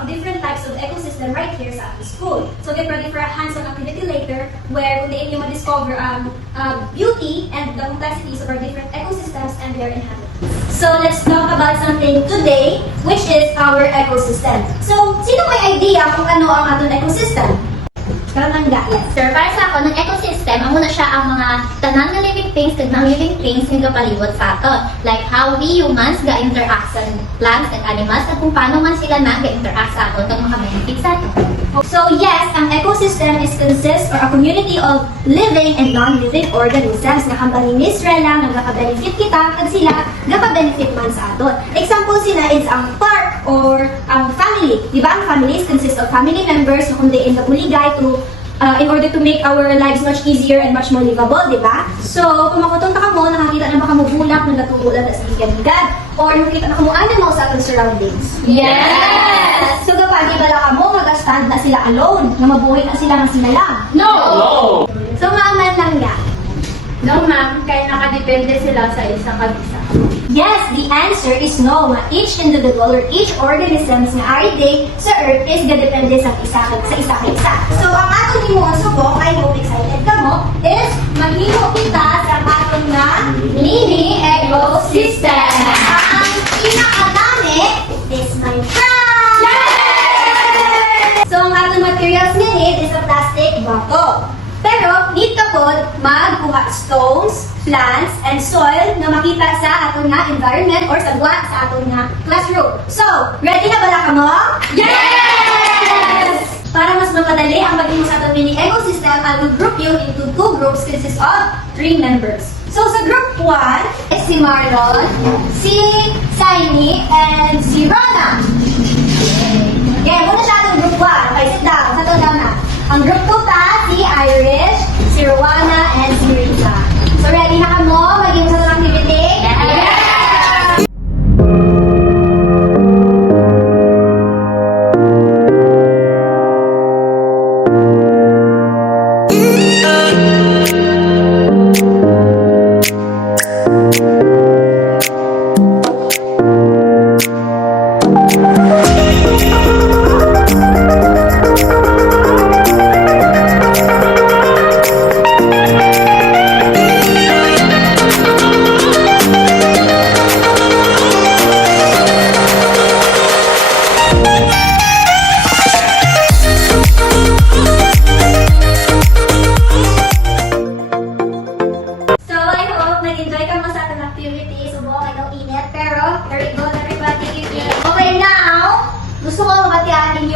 ang different types of ecosystem right here sa ating school. So get ready for a hands-on activity later where kung diin nyo ma-discover ang beauty and the complexities of our different ecosystems and their inhabitants. So let's talk about something today, which is our ecosystem. So, sino may idea kung ano ang ating ecosystem? Karangga, yes. Sir, para sa ako, ng ecosystem, ang muna siya ang mga tanan nga living things, tagnang living things nga kapalibot sa ato. Like how we humans ga-interact sa plants and animals at kung paano man sila na ga-interact sa ato kung maka-benefit sa ato. So yes, ang ecosystem is consists or a community of living and non-living organisms na kambalinis lang nga nagaka-benefit kita kag sila nagaka-benefit man sa aton. Example sila is ang park or ang family. Di ba ang families consist of family members na kung diin kabuligay to in order to make our lives much easier and much more livable, di ba? So, kung makutong ka mo, nakakita na baka mo bulak na natutulan sa higad-higad or nakita na mo animals sa ating surroundings. Yes! So, kapag di bala ka mo, mag-stand na sila alone, na mabuhay na sila ng sila lang. No! So, maaman lang yan. No, ma'am. Kaya nakadepende sila sa isa kag-isa. Yes, the answer is no. Each individual or each organisms na ari day sa Earth is gadepende sa isa ka isa. So, ang atong himuon subok, I hope excited ka mo, is maghimo kita sa atong na mini ecosystem. Ang pinakadami is my friend! Yay! So, ang atong materials nila is a plastic bottle. Pero, need ka po magkuha stones, plants, and soil na makita sa atong nga environment or sagwa sa atong nga classroom. So, ready na bala ka mo? Yes! Para mas mapadali ang pagiging sa atong mini ecosystem, I will group you into two groups consist of 3 members. So, sa group 1 is si Marlon, si Saini, and si Rona. Okay, muna siya atong group 1. Okay, sit down. Settle down na. Ang group 2 ta, si Irish, si Rowana, and si Rita. So, ready na ka mo? Maging sa itong activity? Yes!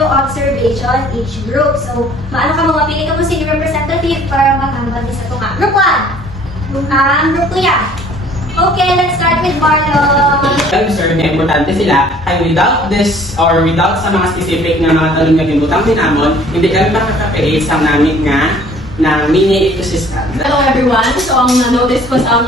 Observation each group. So, maano ka mo, mapili ka mo sino representative para maghambal sa ito nga. Group 1. Group 2 yan. Okay, let's start with Marlon. Sir, may importante sila. Ay without this or without sa mga specific na mga talong na gimbutang dinamon, hindi kami makaka-create sa namin nga na mini ecosystem. Hello everyone! So ang na-notice ko sa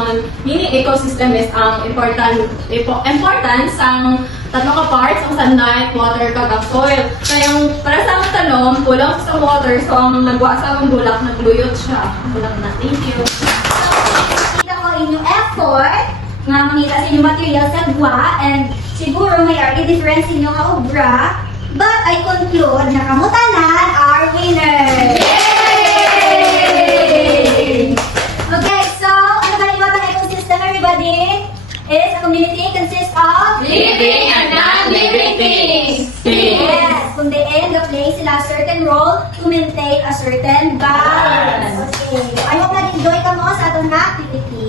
mini ecosystem is ang importance ang tatlong ka-parts, ang sunlight, water, kag soil. Kaya para sa among talong, kulang sa water, so ang nagwa sa among bulak, nagluyot siya. Bulak na. Thank you. So, kita ko inyong effort nga mangita sa inyong material sa gwa and siguro may difference inyong nga obra, but I conclude na kamutanan are winners! Okay, so ano ba yung mga ecosystem, everybody? Is a community consists of Living and non-living things. Yes, kung they end up playing sila a certain role to maintain a certain balance. Okay, so I hope nag-enjoy ka mo sa atong activity.